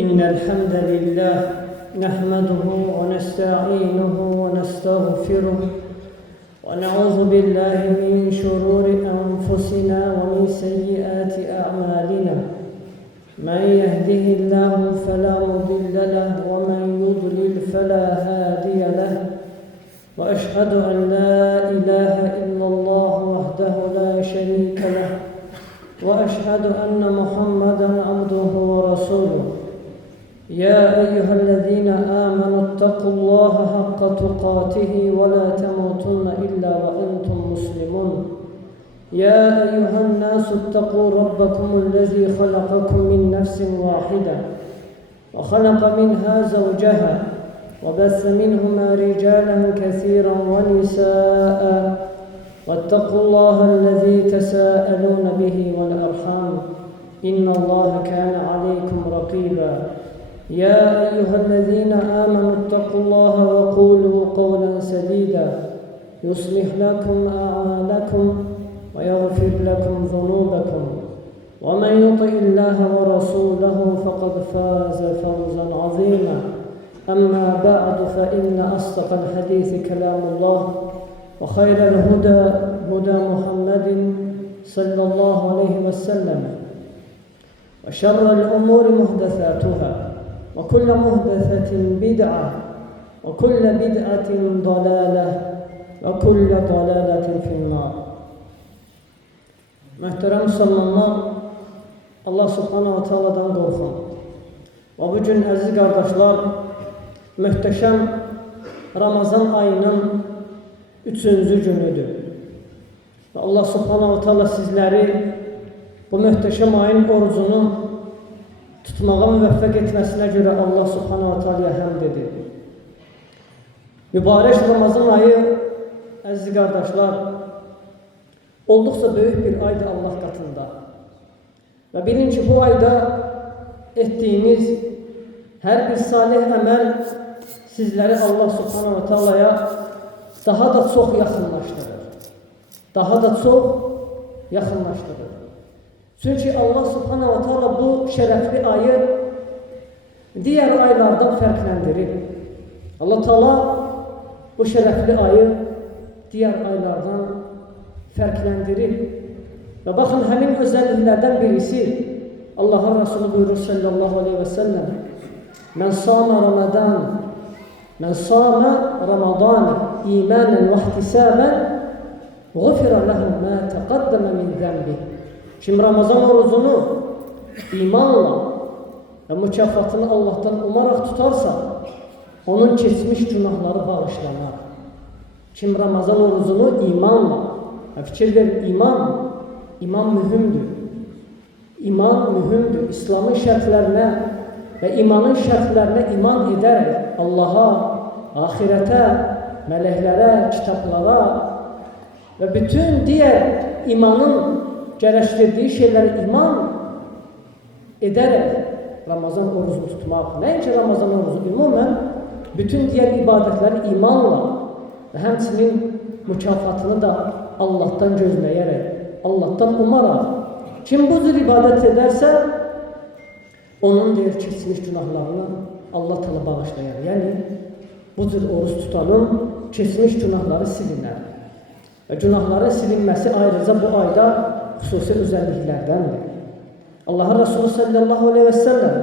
إن الحمد لله نحمده ونستعينه ونستغفره ونعوذ بالله من شرور أنفسنا ومن سيئات أعمالنا. من يهده الله فلا مضل له ومن يضلل فلا هادي له. وأشهد أن لا إله إلا الله وحده لا شريك له. وأشهد أن محمدا عبده ورسوله. يا أيها الذين آمنوا اتقوا الله حق تقاته ولا تموتن إلا وأنتم مسلمون. يا أيها الناس اتقوا ربكم الذي خلقكم من نفس واحدة وخلق منها زوجها وبث منهما رجالا كثيرا ونساء واتقوا الله الذي تساءلون به والأرحام إن الله كان عليكم رقيبا. يا أيها الذين آمنوا اتقوا الله وقولوا قولا سديدا يصلح لكم أعمالكم ويغفر لكم ذنوبكم ومن يطع الله ورسوله فقد فاز فوزا عظيما. أما بعد فإن أصدق الحديث كلام الله وخير الهدى هدى محمد صلى الله عليه وسلم وشر الأمور محدثاتها وكل محدثة بدعة وكل بدعة ضلالة وكل ضلالة في النار. Möhtərəm müsəlmanlar, Allah subhanahu wa ta'aladan qorxun. Və bu gün əziz qardaşlar, möhtəşəm Ramazan ayının 3-cü günüdür. Və Allah subhanahu wa ta'ala sizləri bu möhtəşəm ayın orucunu tutmağa müvəffəq etməsinə görə Allah subhanahu wa ta'ala həmd edir. Mübarək Ramazan ayı, əziz qardaşlar, olduqca böyük bir aydır Allah qatında. Və bilin ki, bu ayda etdiyiniz hər bir salih əməl sizləri Allah subhanahu wa ta'alaya daha da çox yaxınlaşdırır. Daha da çox yaxınlaşdırır. Çünki Allah subhanahu wa ta'ala bu şərəfli ayı digər aylardan fərqləndirir. Allah ta'ala bu şərəfli ayı digər aylardan fərqləndirir. Və baxın, həmin özəlliklərdən birisi Allahın Rasulü buyurur sallallahu aleyhi və səlləm: Mən sama Ramadan imanən və ihtisabən ğufira ləhu mə təqaddəmə min zənbih. Kim Ramazan orucunu imanla və mükafatını Allah'tan umaraq tutarsa, onun keçmiş günahları bağışlanar. Kim Ramazan orucunu imanla, fikir verin, iman mühümdür. İman mühümdür. İslamın şərtlərinə və imanın şərtlərinə iman edərək Allaha, ahirətə, mələklərə, kitablara və bütün digər imanın gərəşdirdiyi şeyləri iman edərək Ramazan orucunu tutmaq. Nəinki Ramazan orucu, ümumən bütün digər ibadətləri imanla və həmçinin mükafatını da Allah'tan gözləyərək, Allah'tan umaraq. Kim bu cür ibadət edərsə, onun deyir keçmiş günahlarını Allah təala bağışlayar. Yəni, bu cür oruç tutanın keçmiş günahları silinər. Və günahların silinməsi ayrıca bu ayda xüsusi özəlliklərdəndir. Allah'ın Resulü sallallahu aleyhi və səlləm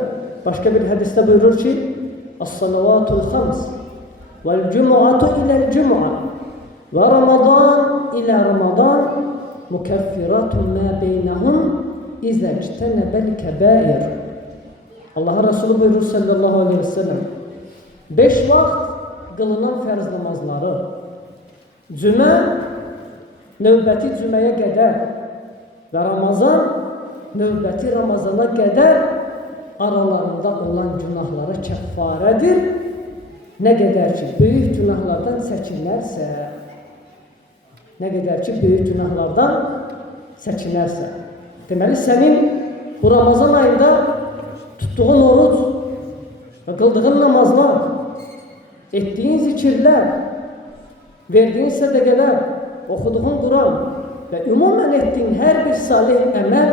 başqa bir hədisdə buyurur ki: As-salavatul xams vəl-cumu'atu iləl-cumu'a və Ramazan ilə Ramazan mukaffiratun mə beynəhum izə ictənəbəl-kəbair. Allah'ın Resulü buyurur sallallahu aleyhi və səlləm: 5 vaxt qılınan fərz namazları cümə növbəti cüməyə qədər və Ramazan növbəti Ramazana qədər aralarında olan günahlara kəffarədir. Nə qədər ki, böyük günahlardan çəkinərsə, deməli, sənin bu Ramazan ayında tutduğun oruc və qıldığın namazlar, etdiyin zikirlər, verdiyin sədəqələr, oxuduğun Quran və ümumən etdiyin hər bir salih əməl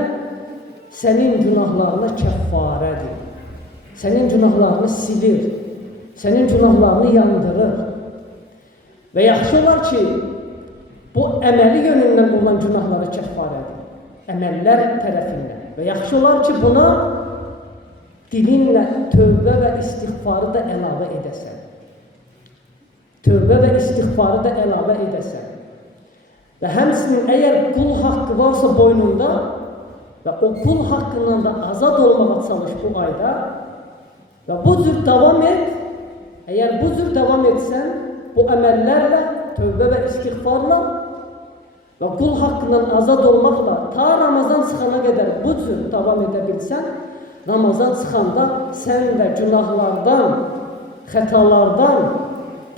sənin günahlarına kəffarədir. senin günahlarını silir, senin günahlarını yandırır. Ve yaxşı olar ki, bu əməli yönündən olan günahları kəffar edir. Əməllər tərəfindən. Və yaxşı olar ki, buna dilinlə tövbə və istiğfarı da əlavə edəsən. Tövbə və istiğfarı da əlavə edəsən. Və həmçinin əgər qul haqqı varsa boynunda və o qul haqqından da azad olmağa çalış bu ayda və bu cür davam et. Əgər bu cür davam etsən, bu əməllərlə, tövbə və istiğfarla və qul haqqından azad olmaqla ta Ramazan çıxana qədər bu cür davam edə bilsən, Ramazan çıxanda sən də günahlardan, xətalardan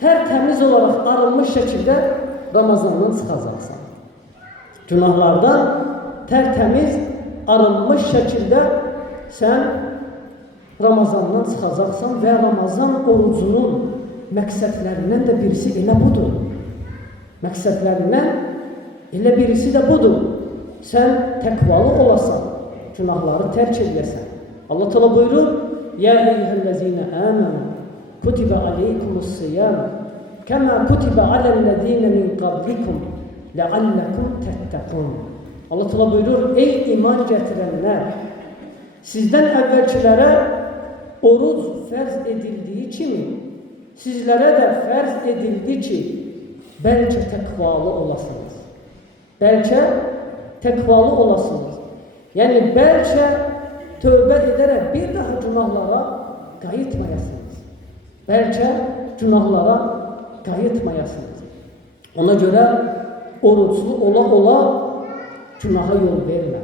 tərtəmiz olaraq arınmış şəkildə Ramazandan çıxacaqsan. Günahlardan tərtəmiz arınmış şəkildə sən Ramazandan çıxacaqsan və Ramazan orucunun məqsədlərindən də birisi elə budur. Məqsədlərindən elə birisi də budur. Sən təqvalı olasan, günahları tərk edəsən. Allah Teala buyurur: "Ya eyyuhellezine amenu kutiba aleykumus-siyam kema kutiba alellezine min qablikum leallakum tettaqun." Allah Teala buyurur: "Ey iman gətirənlər, sizdən əvvəlkilərə oruc fərz edildiyi kimi sizlərə də fərz edildi ki, bəlkə təqvalı olasınız." Bəlkə təqvalı olasınız. Yəni bəlkə tövbə edərək bir daha günahlara qayıtmayasınız. Bəlkə günahlara qayıtmayasınız. Ona görə oruçlu ola günaha yol vermə.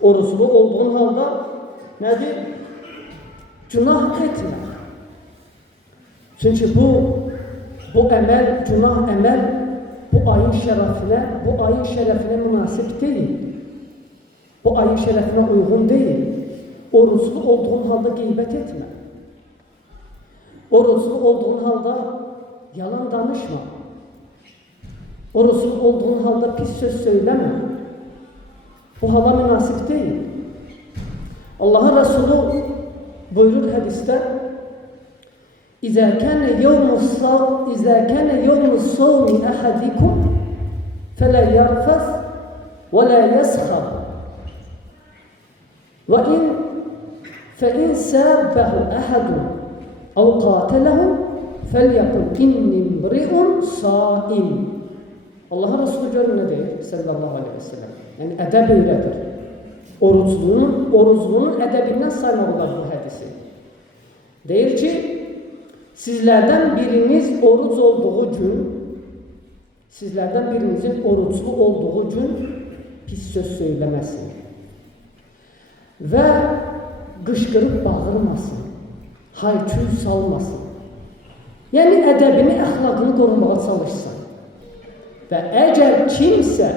Oruçlu olduğun halda nədir? Günah etmə. Çünki bu əməl, günah əməl bu ayın şərəfinə münasib deyil. Bu ayın şərəfinə uyğun deyil. Oruçlu olduğun halda qeybət etmə. Oruçlu olduğun halda yalan danışma. Oruçlu olduğun halda pis söz söyləmə. Bu hala münasib deyil. Allah'ın Resulü buyurur hədisdə: İzə kənə yevmus savmi əhədikum fələ yarfəz və lə yəsxab və fəin səbəhu əhədun əv qatələhu fəlyəqul inni mbri'un saim. Allah'ın Resulü görün nə deyir? Sallallahu aleyhi ve sellem. Yəni ədəb öyrədir. Oruclunun ədəbindən saymaq olar bu hədisi. Deyir ki, sizlərdən birinizin oruclu olduğu gün pis söz söyləməsin və qışqırıb bağırmasın, hayküy salmasın. Yəni ədəbini, əxlaqını qorumağa çalışsın. Və əgər kimsə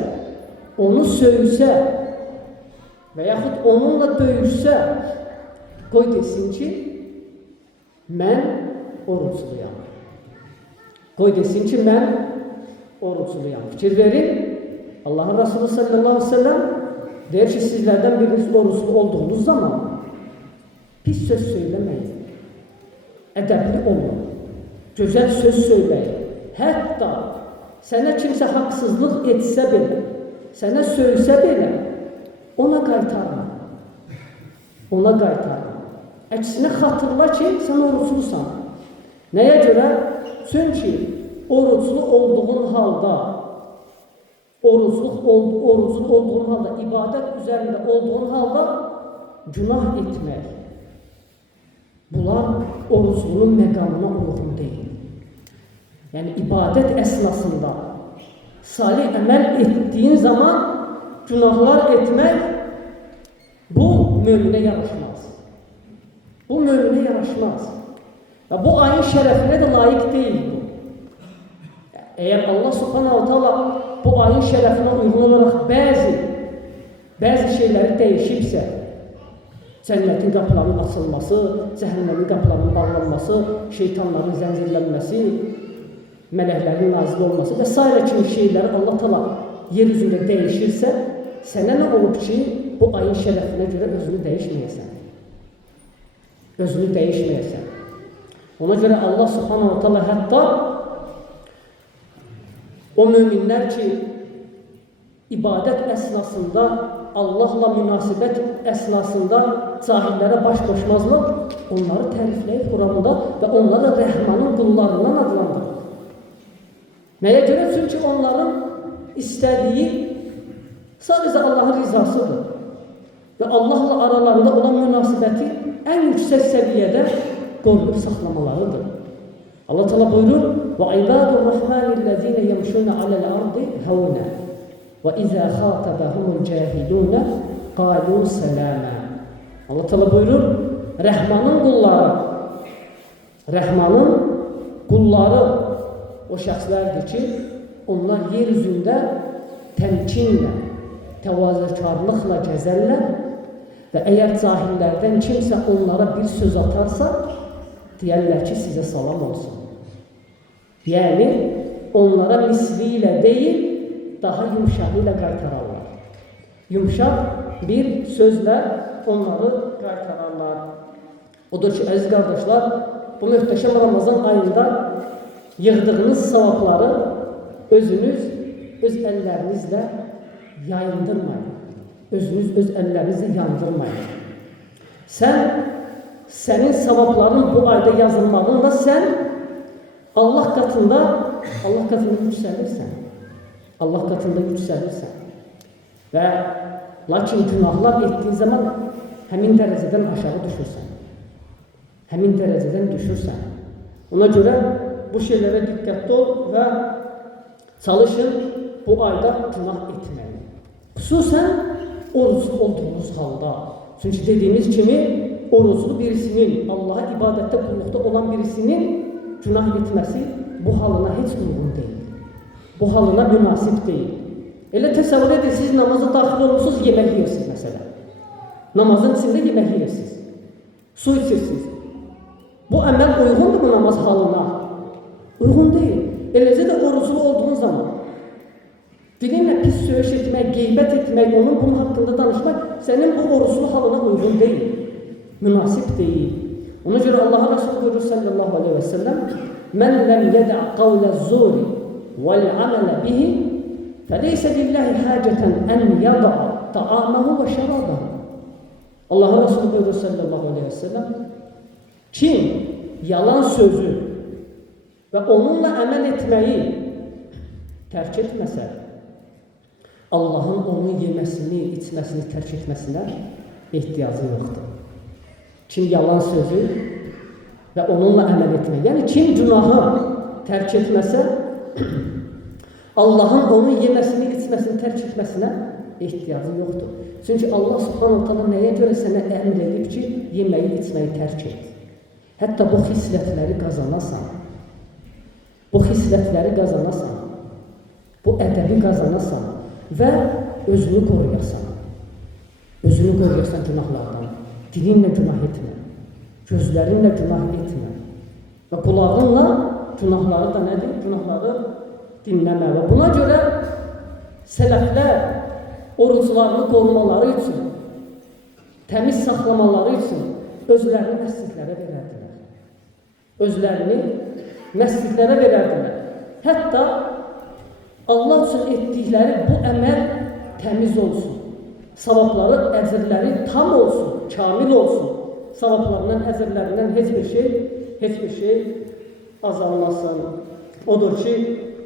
onu söysə və yaxud onunla döyüşsə, qoy desin ki, mən orucluyam. Qoy desin ki, mən orucluyam. Fikir verin, Allah'ın Resulü sallallahu aleyhi ve sellem deyir ki, sizlərdən biriniz oruclu olduğunuz zaman pis söz söyləməyin, ədəbli olun, gözəl söz söyləyin. Hətta sənə kimsə haqsızlıq etsə belə, sənə söysə belə, ona qaytarma. Ona qaytarma. Əksinə xatırla ki, sən oruclusan. Nəyə görə? Çünki oruclu olduğun halda, ibadət üzərində olduğun halda günah etmək. Bunlar oruclunun məqamına uyğun deyil. Yəni ibadət əsnasında salih əməl etdiyin zaman günahlar etmək bu möminə yaraşmaz. Bu möminə yaraşmaz. Və bu ayın şərəfinə də layiq deyil bu. Əgər Allah subhanahu ta'ala bu ayın şərəfinə uyğun olaraq bəzi şeyləri dəyişibsə, cənnətin qapılarının açılması, cəhənnəmin qapılarının bağlanması, şeytanların zəncirlənməsi, mələklərin nazil olması və s. kimi şeyləri Allah ta'ala yer üzündə dəyişirsə, sənə nə olub ki, bu ayın şərəfinə görə özünü dəyişməyəsən? özünü dəyişməyəsən. Ona görə Allah subhanahu ta'ala hətta o müminlər ki, ibadət əsnasında, Allahla münasibət əsnasında cahillərə baş qoşmazlar, onları tərifləyib Quranda və onları Rəhmanın qullarından adlandırır. Nəyə görə? Çünki onların istədiyi sadəcə Allahın rizasıdır. Və Allahla aralarında olan münasibəti ən yüksək səviyyədə qoruyub saxlamalarıdır. Allah Teala buyurur: "Və ibadur rahmanillezine yemşuna alel-ardi hawna və izâ xâtabahumul cahilûne qâlû selâmâ." Allah Teala buyurur: Rəhmanın qulları o şəxslərdir ki, onlar yer üzündə təmkinlə, təvazökarlıqla gəzərlər və əgər cahillərdən kimsə onlara bir söz atarsa, deyərlər ki, sizə salam olsun. Yəni, onlara misli ilə deyil, daha yumşağı ilə qaytararlar. Yumşaq bir sözlə onları qaytararlar. Odur ki, əziz qardaşlar, bu möhtəşəm Ramazan ayında yığdığınız savabları özünüz öz əllərinizlə yayındırmayın. Özünüz öz əllərinizlə yandırmayın. Sənin savabların bu ayda yazılmağında sən Allah katında yüksəlirsən. Allah katında yüksəlirsən. Və lakin günahlar etdiğin zaman həmin dərəcədən aşağı düşürsən. Həmin dərəcədən düşürsən. Ona görə bu şeylərə diqqətli ol və çalışın bu ayda günah etməyin. Xüsusən oruclu olduğunuz halda. Çünki dediyimiz kimi oruclu birisinin, Allah'a ibadətdə qulluqda olan birisinin günah etməsi bu halına heç uyğun deyil. Bu halına münasib deyil. Elə təsəvvür edin, siz namaza daxil olursunuz, yemək yiyirsiniz məsələn. Namazın içində yemək yiyirsiniz. Su içirsiniz. Bu əməl uyğundur bu namaz halına? Uyğun deyil. Eləcə də oruclu olduğun zaman dilinlə pis söyüş etmək, qeybət etmək, onun bunun haqqında danışmaq sənin bu oruclu halına uyğun deyil. Münasib deyil. Ona görə Allah Resulü buyurur sallallahu aleyhi ve sellem: "Men lem yeda' qawlez-zuri vel-amala bihi feleysa lillahi haceten en yada' ta'amahu ve şarabahu." Allah Resulü buyurur sallallahu aleyhi ve sellem: kim yalan sözü və onunla əməl etməyi tərk etməsə, Allahın onun yeməsini, içməsini tərk etməsinə ehtiyacı yoxdur. Kim yalan sözü və onunla əməl etmək, yəni kim günahı tərk etməsə, Allahın onun yeməsini, içməsini tərk etməsinə ehtiyacı yoxdur. Çünki Allah subhanahu ta'ala nəyə görə sənə əmr edib ki, yeməyi, içməyi tərk et. Hətta bu xislətləri qazanasan, bu ədəbi qazanasan və özünü qoruyasan. Özünü qoruyasan günahlardan. Dilinlə günah etmə. Gözlərinlə günah etmə. Və qulağınla günahları da nədir? Günahları dinləmə. Və buna görə sələflər oruclarını qorumaları üçün, təmiz saxlamaları üçün özlərini məscidlərə verərdilər. Hətta Allah üçün etdikləri bu əməl təmiz olsun. Savabları, əcrləri tam olsun, kamil olsun. Savablarından, əcrlərindən heç bir şey azalmasın. Odur ki,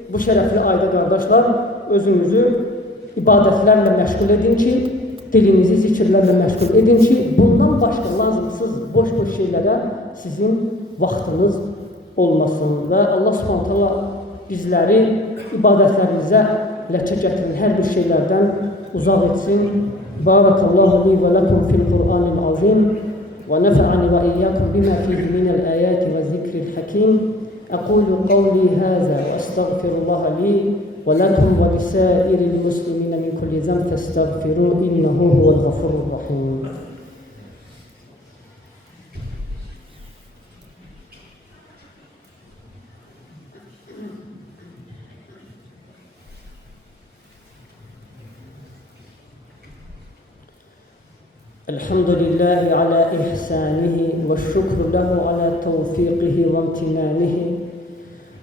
bu şərəfli ayda qardaşlar, özünüzü ibadətlərlə məşğul edin ki, dilinizi zikirlərlə məşğul edin ki, bundan başqa lazımsız, boş şeylərə sizin vaxtınız olmasın. Və Allah subhanahu bizləri ibadətlərimizə ləkə gətirin, hər bir şeylərdən uzaq etsin. Barakallahu li və lakum fil Qur'anil azim və nəfa'ani və iyyakum bima fihi minəl ayati və zikril hakim. Aqulu qawli haza və estağfirullah li və lakum və lisairil muslimin min kulli zam festağfiru innehu huvel gafurur rahim. الحمد لله على إحسانه والشكر له على توفيقه وامتنانه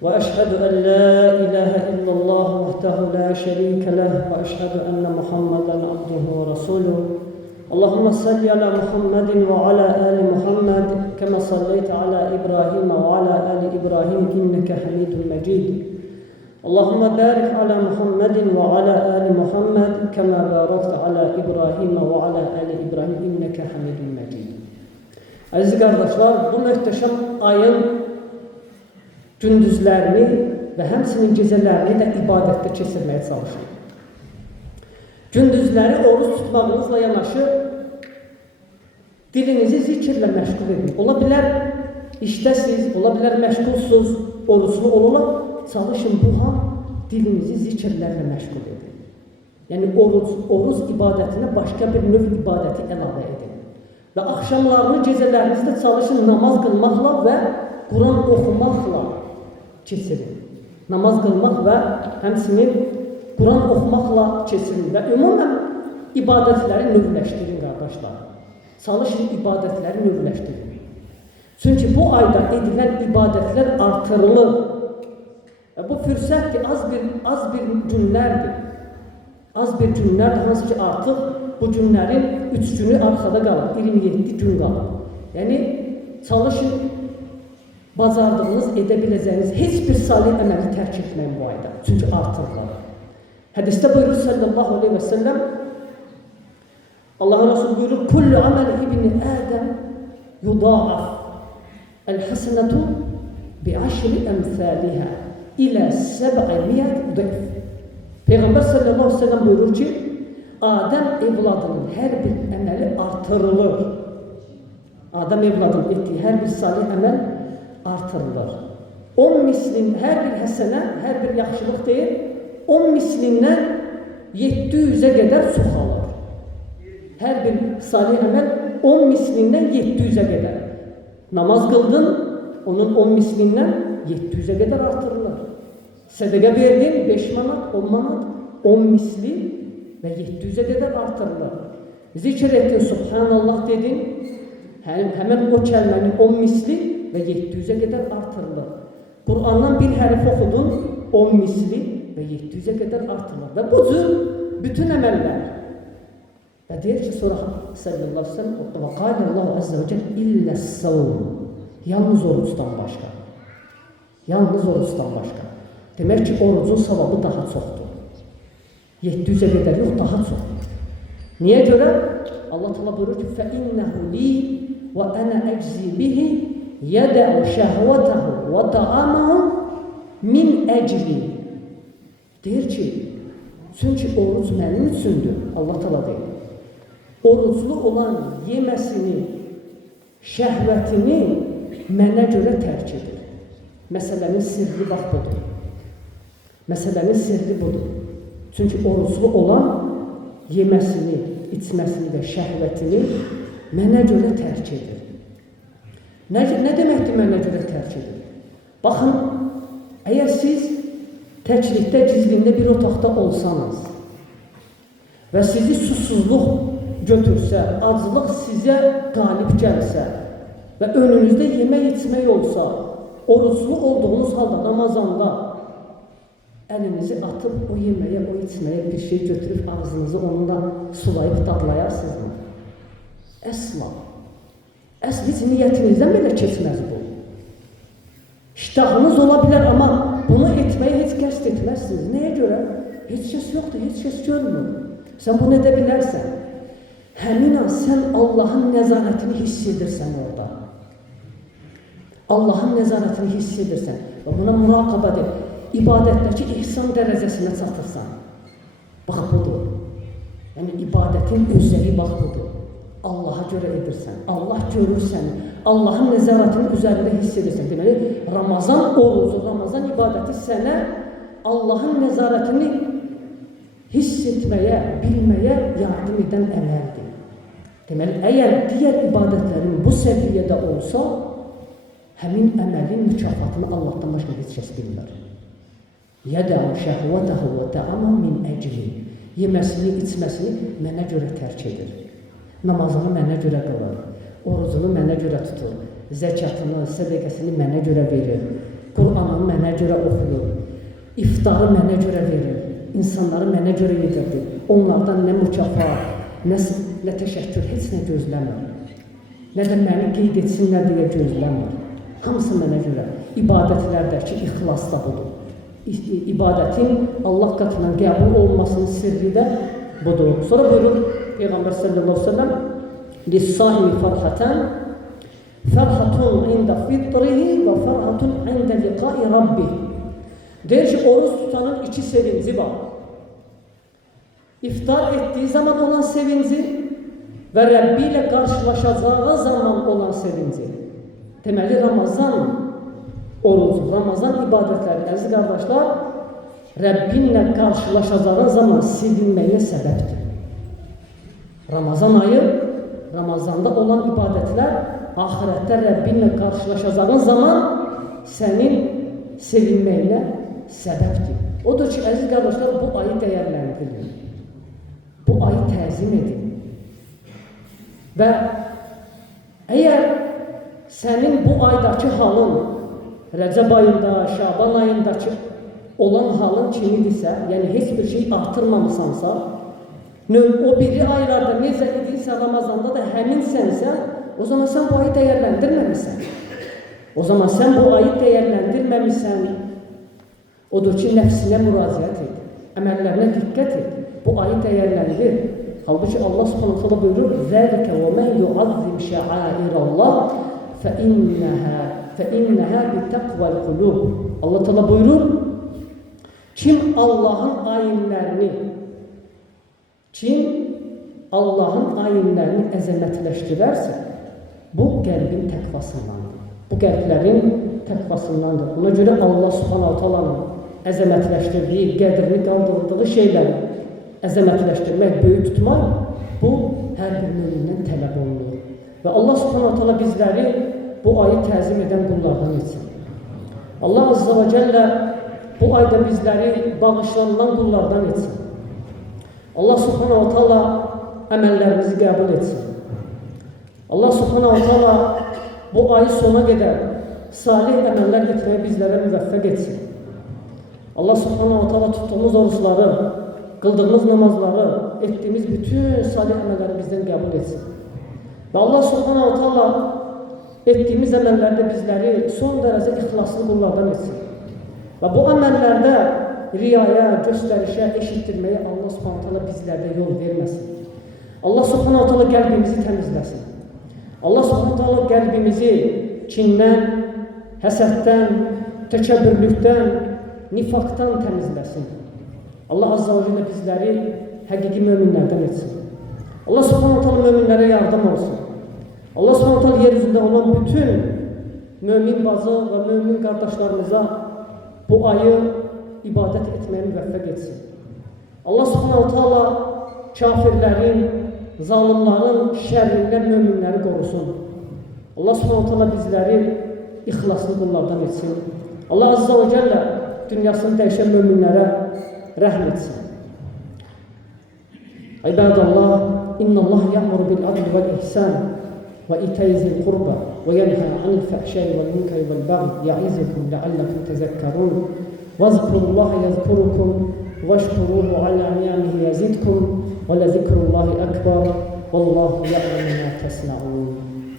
وأشهد أن لا إله إلا الله وحده لا شريك له وأشهد أن محمدا عبده ورسوله اللهم صل على محمد وعلى آل محمد كما صليت على إبراهيم وعلى آل إبراهيم إنك حميد مجيد اللهم بارك على محمد وعلى آل محمد كما باركت على İbrahim وعلى آل İbrahim إنك حميد مجيد. Aziz kardeşler, bu muhteşem ayın gündüzlerini ve hemsinin gecelerini de ibadette geçirmeye çalışın. Gündüzleri oruç tutmağınızla yanaşı dilinizi zikirle meşgul edin. Olabilir iştəsiz, olabilir meşgulsuz, oruçlu olurlar. Çalışın bu han dilinizi zikirlerle meşgul edin. Yani oruç ibadetine başka bir növ ibadeti elave edin. Ve akşamlarını, gecelerinizde çalışın namaz kılmakla ve Kur'an okumakla geçirin. Namaz kılmak ve hemsinin Kur'an okumakla geçirin. Ve umumen ibadetleri növləşdirin kardeşler. Çalışın ibadetleri növləşdirin. Çünkü bu ayda edilen ibadetler artırılır. Bu fürsətdir, az bir günlərdir. Az bir günlərdir, hansı ki artıq bu günlərin 3 günü arxada qalır, 27 gün qalır. Yəni, çalışın, bacardığınız, edebileceğiniz heç bir salih əməli tərk etməyin bu ayda. Çünki artırlar. Hədisdə buyurur sallallahu aleyhi ve sellem, Allah'ın Resulü buyurur, Kullu amel ibni Adem yudâaf el-hasenetu bi'aşri emthâliha ilə 700 dıf. Peygamber sallallahu aleyhi ve sellem buyurur ki, Adem evladının her bir əməli artırılır. Adem evladının ettiği her bir salih əməl artırılır. 10 mislin her bir həsənə, her bir yaxşılıq deyil, 10 mislindən 700'e kadar çoxalır. Her bir salih əməl 10 mislindən 700'e kadar. Namaz kıldın, onun 10 mislindən 700'e kadar artırılır. Sədəqə verdin 5 manat, 10 manat, 10 misli ve 700'e kadar artırılır. Zikr ettin, Subhanallah dedin, hemen o kelimenin 10 misli ve 700'e kadar artırılır. Kur'an'dan bir harf okudun, 10 misli ve 700'e kadar artırılır. Ve bu cür bütün emeller. Ve diyor ki sonra sallallahu aleyhi ve sellem ve kâle Allahu azze ve celle illes-savm. Yalnız oruçtan başka. Yalnız oruçtan başka. Demek ki orucun savabı daha çoxdur. 700'e kadar yok, daha çox. Niye göre? Allah Teala buyurur ki فَاِنَّهُ لِي وَاَنَا اَجْزِي بِهِ يَدَعُ شَهْوَتَهُ وَطَعَامَهُ min ecli. Deyir ki, çünkü oruç mənim üçündür. Allah Teala deyir. Oruçlu olan yemesini, şəhvətini mənə görə tərk edir. Məsələnin sirri bax budur. Məsələnin sirri budur. Çünkü oruçlu olan yemesini, içmesini ve şəhvətini mənə görə tərk edir. Ne deməkdir mənə görə tərk edir? Baxın, eğer siz təklikdə, gizlində bir otaqda olsanız ve sizi susuzluq götürsə, aclıq sizə qalib gəlsə ve önünüzde yemək içmək olsa, oruçlu olduğunuz halda Ramazanda elinizi atıp o yemeğe, o içmeye bir şey götürüp ağzınızı onunla sulayıp dadlayarsınız mı? Əsla. Əsl hiç niyetinizden bile keçməz bu. İştahınız olabilir ama bunu etmeye hiç qəsd etmezsiniz. Neye göre? Hiç kes yoktur, hiç kes görmür. Sen bunu edebilirsen, həmin an sen Allah'ın nezaretini hiss edirsən orada. Allah'ın nezaretini hiss edirsən ve buna muraqabə edir. İbadətdəki ihsan dərəcəsinə çatırsan. Bax budur. Yəni ibadetin özəli bax budur. Allah'a göre edirsən. Allah görür səni. Allah'ın nezaretini üzerinde hiss edirsən. Deməli, Ramazan orucu, Ramazan ibadeti sənə Allah'ın nezaretini hiss etmeye, bilmeye yardım eden əməldir. Deməli, əgər diğer ibadetlerin bu səviyyədə olsa, həmin əməlin mükafatını Allah'tan başqa heç kəs bilmir. Yədəu şəhvətəhu və tə'amə min əcli. Yeməsini, içməsini mənə görə tərk edir. namazını mənə görə qılır, orucunu mənə görə tutur, zəkatını, sədəqəsini mənə görə verir, Qur'anı mənə görə oxuyur, iftarı mənə görə verir, insanları mənə görə yedirdir. Onlardan nə mükafat, nə təşəkkür, heç nə gözləmir. Nə də məni qeyd etsinlər deyə gözləmir. Hamısı mənə görə. İbadətlərdəki ixlas da budur. İbadətin Allah qatından qəbul olmasının sirri də budur. Sonra buyurur Peyğəmbər sallallahu əleyhi və səlləm: "Lis-sahimi farhatan, farhatun inda fitrihi və farhatun inda liqa'i rabbih." Deyir ki, oruç tutanın iki sevinci var. İftar ettiği zaman olan sevinci ve Rabbi ile karşılaşacağı zaman olan sevinci. Deməli, Ramazan orucu, Ramazan ibadətləri, əziz qardaşlar, Rabbinlə karşılaşacağın zaman sevinməyinə səbəbdir. Ramazan ayı, Ramazanda olan ibadətlər, ahirətdə Rabbinlə karşılaşacağın zaman sənin sevinməyinə səbəbdir. Odur ki, əziz qardaşlar, bu ayı dəyərləndirin. Bu ayı təzim edin. Və əgər sənin bu aydakı halın Rəcəb ayında, Şaban ayındakı olan halın kimidirsə, yəni heç bir şey artırmamısansa, o biri aylarda necə idinsə, Ramazanda da həminsənsə, o zaman sən bu ayı dəyərləndirməmişsən. O zaman sən bu ayı dəyərləndirməmişsən. Odur ki, nəfsinə müraciət et, əməllərinə diqqət et, bu ayı dəyərləndir. Halbuki Allah subhanahu ta'ala buyurur: "Zəlikə və mən yu'azzim şa'airallah fəinnəhə bittəqvəl qulub." Allah ta'ala buyurur: kim Allah'ın ayinlərini əzəmətləşdirərsə, bu qəlbin təqvasındandır. Bu qəlblərin təqvasındandır. Buna görə Allah subhanahu ta'ala'nın əzəmətləşdirdiyi, qədrini qaldırdığı şeyləri əzəmətləşdirmək, böyük tutmaq, bu hər bir mümindən tələb olunur. Və Allah subhanahu ta'ala bizləri bu ayı təzim edən qullardan etsin. Allah azza və cəllə bu ayda bizləri bağışlanılan qullardan etsin. Allah subhanahu ta'ala əməllərimizi qəbul etsin. Allah subhanahu ta'ala bu ayı sona qədər salih əməllər etməyə bizlərə müvəffəq etsin. Allah subhanahu ta'ala tuttuğumuz oruçları, qıldığımız namazları, ettiğimiz bütün salih əməlləri bizdən qəbul etsin. Və Allah subhanahu ta'ala ettiğimiz əməllərdə bizləri son dərəcə ixlaslı qullardan etsin. Və bu əməllərdə riyaya, göstərişə, eşitdirməyə Allah subhanahu ta'ala bizlərdə yol verməsin. Allah subhanahu ta'ala qəlbimizi təmizləsin. Allah subhanahu ta'ala qəlbimizi kindən, həsəddən, təkəbbürlükdən, nifaqdan təmizləsin. Allah azza və cəllə bizləri həqiqi möminlərdən etsin. Allah subhanahu ta'ala möminlərə yardım olsun. Allah subhanahu ta'ala yeryüzündə olan bütün mömin bacı və mömin qardaşlarımıza bu ayı ibadət etməyə müvəffəq etsin. Allah subhanahu ta'ala kafirlərin, zalimlərin şərrindən möminləri qorusun. Allah subhanahu ta'ala bizləri ixlaslı qullardan etsin. Allah azza və cəllə dünyasını dəyişən möminlərə rəhm etsin. İbadallah, innallah ya'muru bil adli vel ihsan ve ita'i zil qurba ve yenha anil fahşai vel munkari vel baghi ya'izukum la'allakum tezekkarun. Vazkurullaha yazkurukum veşkuruhu ala ni'amihi yazidkum ve lezikrullahi ekber. Vallahu ya'lamu ma tasna'un.